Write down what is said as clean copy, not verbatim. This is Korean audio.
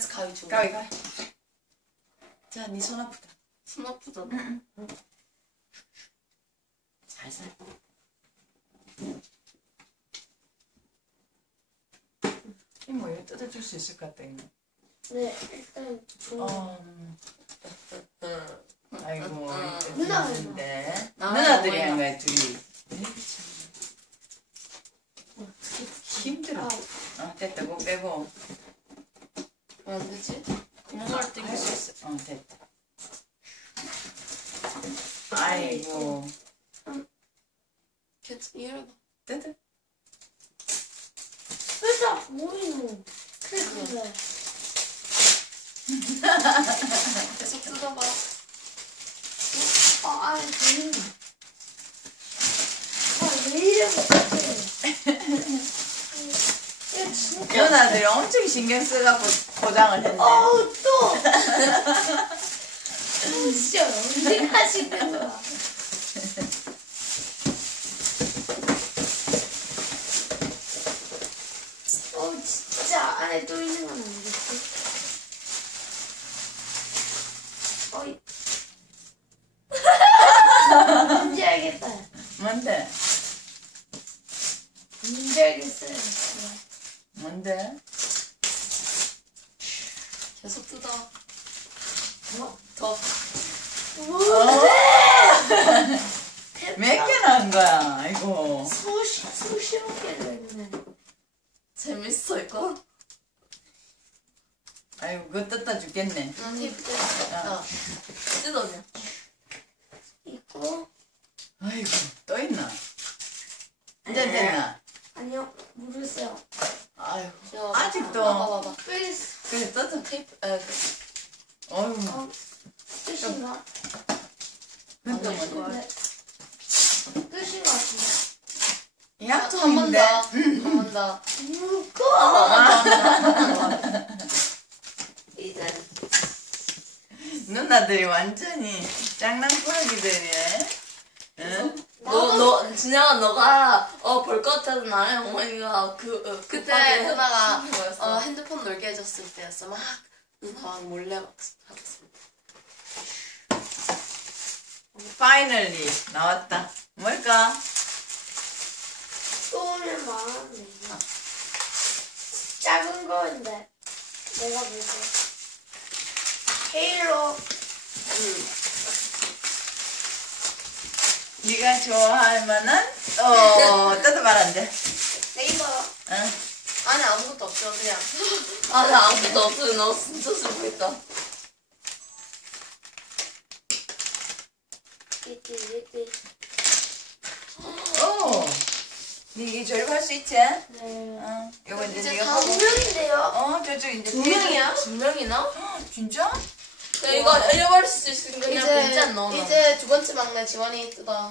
알았어, 가위 줘. 가위. 자, 네 손 아프다. 손 아프잖아. 응. 살살. 이모 이거 뜯어줄 수 있을 것 같다 이모. 네, 일단 아이고 누나가 있는데 아, 누나들이 어머니가. 한 거야 둘이. 힘들어. 됐다. 그거 빼고. 왜 안 되지? 고무살 땡길 수 있어. 됐다. 아이고. 괜찮아, 이러다. 뜯어. 회사 뭐이노? 그래. 계속 뜯어봐. 아니, 왜 이래 못해? 이거 진짜. 연아들이 엄청 신경 써갖고 포장을 했네. 또! 진짜 언제 하시는 거야? 진짜 안에 또 있는 건 아니겠지? 어이. 뭔지 알겠다. 뭔데? 뭔지 알겠어요. 뭔데? 계속 뜯어. 뭐? 더. 몇 개나 한 거야? 아이고. 소심하게 했네. 재밌어, 이거? 아이고 그거 뜯다 죽겠네. 나 테이프 떼. 야, 뜯었냐? 있고. 아이고 또 있나? 이제 됐나? 아니요, 모르겠어요. 아이고 야, 아직도. 봐봐. 플리즈. 그래 뜯어. 테이프, 어이구 끝인가? 그것도 안 뭔데? 네. 끝인 것 같은데. 한 번 약통인데. 더. 한 번 더. 묶어! 이제. 누나들이 완전히 장난꾸러기들이네. 응? 진영아, 너가, 볼 것 같아서 나의 어머니가 그때 누나가, 핸드폰 놀게 해줬을 때였어. 막, 누나가 몰래 막 하겠습니다. 파이널리 나왔다. 뭘까? 또 오면 많았네. 작은 거인데. 내가 보기. 헤일로. 네가 좋아할 만한 뜯어봐라 이제. 네이버. 응. 안에 아무것도 없어, 그냥. 안에 아무것도 없어. 너 진짜 슬프겠다. 띠띠띠띠. 오. 네 조립할 수 있지? 네. 응. 이거 이제 이제 네가 다 하고. 분명인데요. 저쪽 이제 두 명이야? 두 명이나? 진짜? 야, 이거 잃어버릴 수 있으니까 그냥 이제- 공짜 넣어. 이제 두 번째 막내 지원이 뜯어.